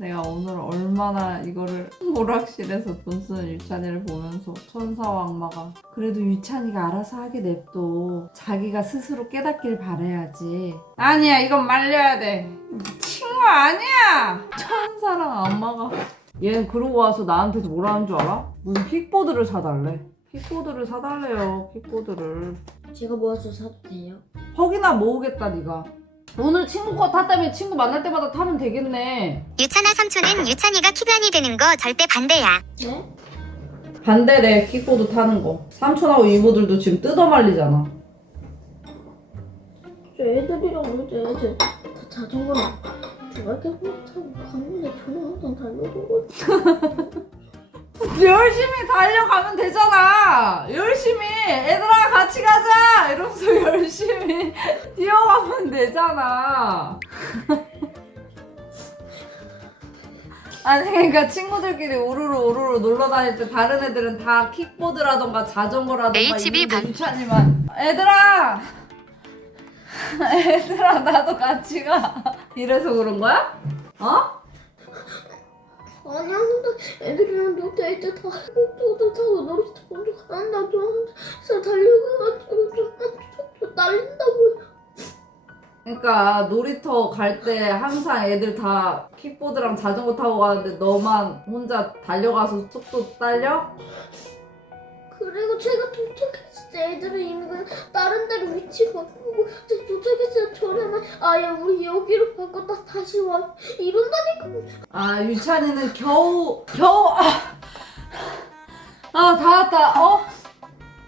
내가 오늘 얼마나 이거를 오락실에서 돈 쓰는 유찬이를 보면서 천사와 악마가 그래도 유찬이가 알아서 하게 냅둬. 자기가 스스로 깨닫길 바래야지. 아니야 이건 말려야 돼. 미친 거 아니야! 천사랑 악마가. 얘는 그러고 와서 나한테 뭐라는 줄 알아? 무슨 킥보드를 사달래? 킥보드를 사달래요 킥보드를. 제가 모아서 사도 돼요? 헉이나 모으겠다 네가 오늘 친구 거 탔다며 친구 만날 때마다 타면 되겠네. 유찬아 삼촌은 유찬이가 키관이 되는 거 절대 반대야. 네? 반대래 킥보드 타는 거. 삼촌하고 이모들도 지금 뜯어 말리잖아. 저 애들이랑 놀때 애들. 다 자전거를 저렇게 타고 가는데 저는 항상 달려보고 열심히 달려가면 되잖아. 열심히. 애들아 같이 가자 이러면서 열심히 뛰어가면 되잖아. 아니 그러니까 친구들끼리 우르르 우르르 놀러 다닐 때 다른 애들은 다 킥보드라던가 자전거라던가 HB 있는데 유찬이만. 애들아! 애들아 나도 같이 가. 이래서 그런 거야? 어? 아니 항상 애들이랑 놀때 애들 다 킥보드 타고 놀이터 먼저 가란다 저 항상 달려가가지고 저 날린다고 그러니까 놀이터 갈 때 항상 애들 다 킥보드랑 자전거 타고 가는데 너만 혼자 달려가서 속도 딸려? 그리고 제가 도착 애들은 이미 그냥 다른 데로 위치 바꾸고 때 저래만 아야 우리 여기로 바꿨다 다시 와. 이런다니까. 아 유찬이는 겨우 겨우 아, 아다 왔다. 어?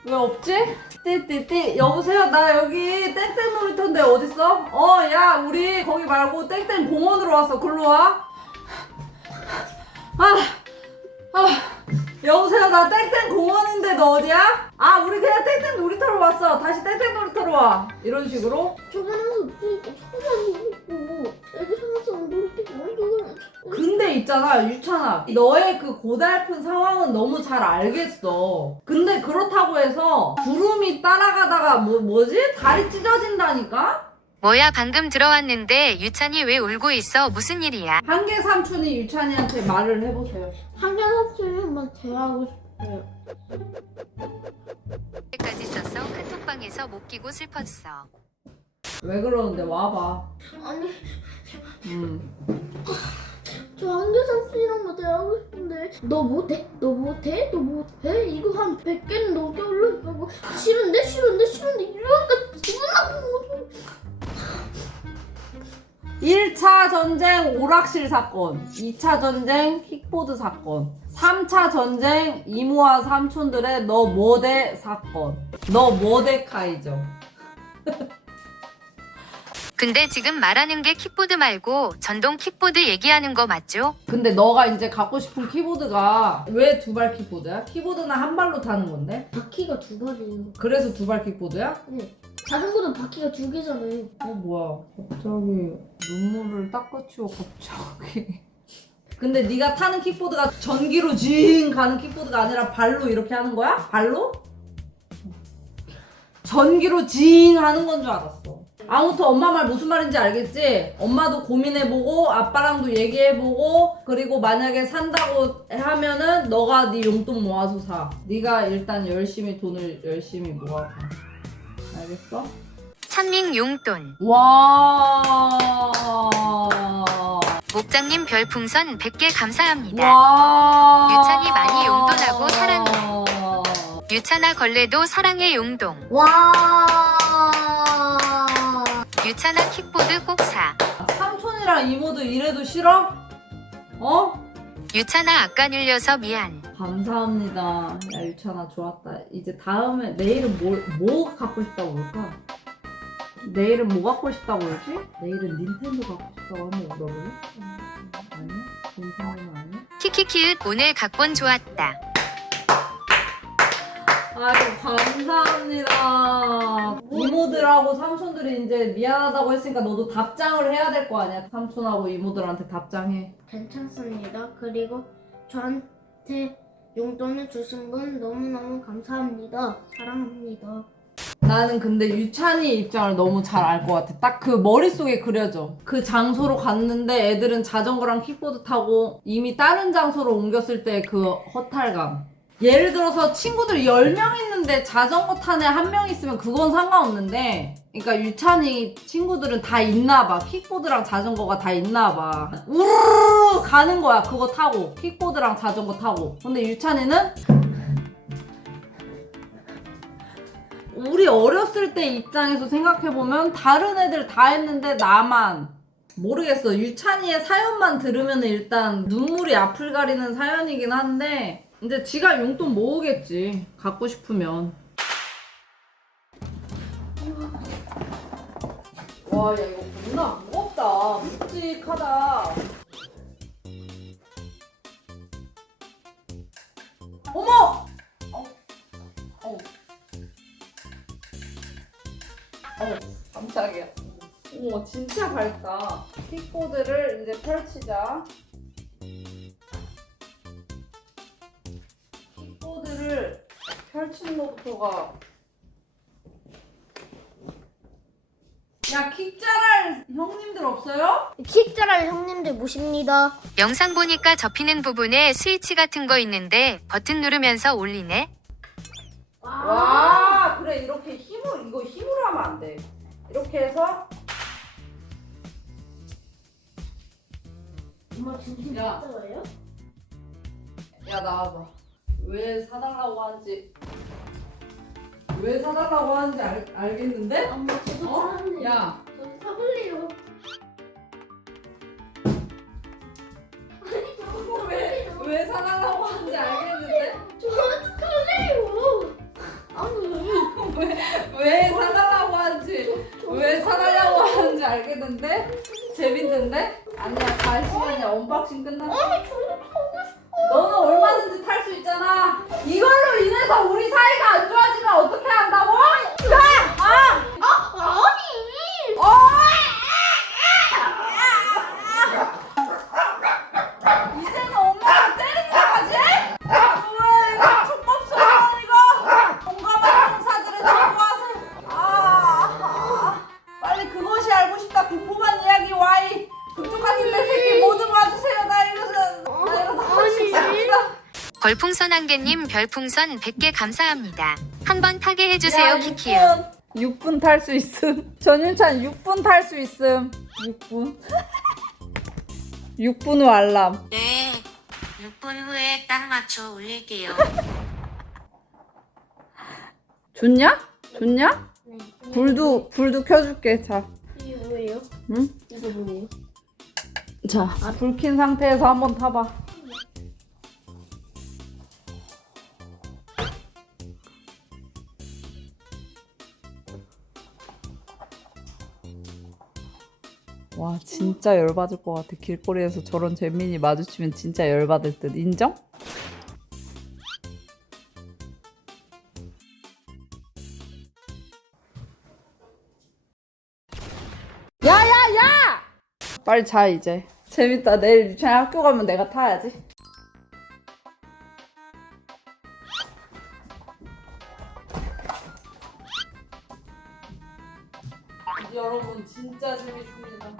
왜 없지? 띠띠띠 여보세요? 나 여기 땡땡 놀이터인데 어딨어? 어 야 우리 거기 말고 땡땡 공원으로 왔어. 글로 와. 아, 아, 여보세요? 나 땡땡 공원인데 너 어디야? 아 우리 그냥 땡땡 놀이터로 왔어 다시 땡땡 놀이터로 와 이런 식으로 저번에 없으니까 놀때 머리가 근데 있잖아 유찬아 너의 그 고달픈 상황은 너무 잘 알겠어 근데 그렇다고 해서 구름이 따라가다가 뭐, 뭐지? 다리 찢어진다니까? 뭐야 방금 들어왔는데 유찬이 왜 울고 있어? 무슨 일이야? 한계 삼촌이 유찬이한테 말을 해보세요 한개 삼촌이 한번 대화하고 싶어요 까지 썼어 카톡방에서 못 끼고 슬펐어. 왜 그러는데 와봐 아니 음. 저 한개 삼촌이랑만 대화하고 싶은데 너 못해? 너 못해? 너 못해? 이거 한 100개는 넘게 올라가고 싫은데 싫은데 싫은데 이러니까 기분 나쁜 거죠 1차 전쟁 오락실 사건 2차 전쟁 킥보드 사건 3차 전쟁 이모와 삼촌들의 너 뭐대 사건 너 뭐대카이죠 근데 지금 말하는 게 킥보드 말고 전동 킥보드 얘기하는 거 맞죠? 근데 너가 이제 갖고 싶은 키보드가 왜 두발 키보드야? 키보드는 한 발로 타는 건데? 바퀴가 두 발이에요 그래서 두발 키보드야? 네 자전거도 바퀴가 두 개잖아요 어 뭐야 갑자기 눈물을 닦아치워 갑자기 근데 네가 타는 킥보드가 전기로 징 가는 킥보드가 아니라 발로 이렇게 하는 거야? 발로? 전기로 징 하는 건 줄 알았어 아무튼 엄마 말 무슨 말인지 알겠지? 엄마도 고민해보고 아빠랑도 얘기해보고 그리고 만약에 산다고 하면은 너가 네 용돈 모아서 사 네가 일단 열심히 돈을 열심히 모아봐 알겠어? 찬민 용돈. 와. 목장님 별풍선 100개 감사합니다. 와. 유찬이 많이 용돈하고 사랑해. 유찬아 걸레도 사랑해 용동. 와 유찬아 킥보드 꼭 사. 삼촌이랑 이모도 이래도 싫어? 어? 유찬아 아까 늘려서 미안. 감사합니다. 야 유찬아 좋았다. 이제 다음에 내일은 뭘, 뭐 갖고 싶다고 그럴까? 내일은 뭐 갖고 싶다고 그러지? 내일은 닌텐도 갖고 싶다고 물어볼래? 음, 아니야? 닌텐도는 아니야? 키키키읒 오늘 각본 좋았다. 아이고 감사합니다. 이모들하고 삼촌들이 이제 미안하다고 했으니까 너도 답장을 해야 될 거 아니야? 삼촌하고 이모들한테 답장해. 괜찮습니다 그리고 저한테 용돈을 주신 분 너무너무 감사합니다 사랑합니다 나는 근데 유찬이 입장을 너무 잘 알 것 같아. 딱 그 머릿속에 그려져. 그 장소로 갔는데 애들은 자전거랑 킥보드 타고 이미 다른 장소로 옮겼을 때 그 허탈감. 예를 들어서 친구들 10명 있는데 자전거 타는 애한명 있으면 그건 상관없는데 그러니까 유찬이 친구들은 다 있나 봐. 킥보드랑 자전거가 다 있나 봐. 우르르 가는 거야. 그거 타고. 킥보드랑 자전거 타고. 근데 유찬이는 우리 어렸을 때 입장에서 생각해보면 다른 애들 다 했는데 나만 모르겠어. 유찬이의 사연만 들으면 일단 눈물이 앞을 가리는 사연이긴 한데 이제 지가 용돈 모으겠지. 갖고 싶으면. 와, 야 이거 겁나 무겁다. 묵직하다. 어머! 어머, 깜짝이야. 어머, 진짜 밝다. 킥보드를 이제 펼치자. 킥보드를 펼치는 것부터가. 야, 킥자랄 형님들 없어요? 킥자랄 형님들 모십니다. 영상 보니까 접히는 부분에 스위치 같은 거 있는데 버튼 누르면서 올리네. 와, 그래, 이렇게 하면 안 돼. 이렇게 해서, 엄마 진심 야. 진짜예요? 야, 나와봐. 왜 사달라고 하는지, 왜 사달라고 하는지 알, 알겠는데? 엄마 저도 어? 사는데. 야, 저도 사볼래요. 아니 저도 왜, 사볼래요. 왜 사달라고 하는지 알겠는데? 저도 사볼래요. 아니 왜, 왜 사달라고 하는지, 왜 사달라고 하는지 알겠는데? 재밌는데? 아니야, 갈 시간이야. 언박싱 끝났어. 아니 싶어. 너는 얼마든지 탈 수 있잖아. 이걸로 인해서 우리 사이가 안 좋아지면 어떻게 걸풍선 한 개님 별풍선 100개 감사합니다. 한번 타게 해주세요 키키유. 6분 탈 수 있음. 전윤찬 6분 탈 수 있음. 6분. 6분 후 알람. 네, 6분 후에 딱 맞춰 올릴게요. 좋냐? 좋냐? 네. 불도 불도 켜줄게. 자, 이게 뭐예요? 응? 이거 뭐예요? 자, 불 킨 상태에서 한번 타봐. 와 진짜 열받을 것 같아. 길거리에서 저런 재민이 마주치면 진짜 열받을 듯. 인정? 야야야! 빨리 자 이제. 재밌다. 내일 유찬이 학교 가면 내가 타야지 여러분 진짜 재밌습니다.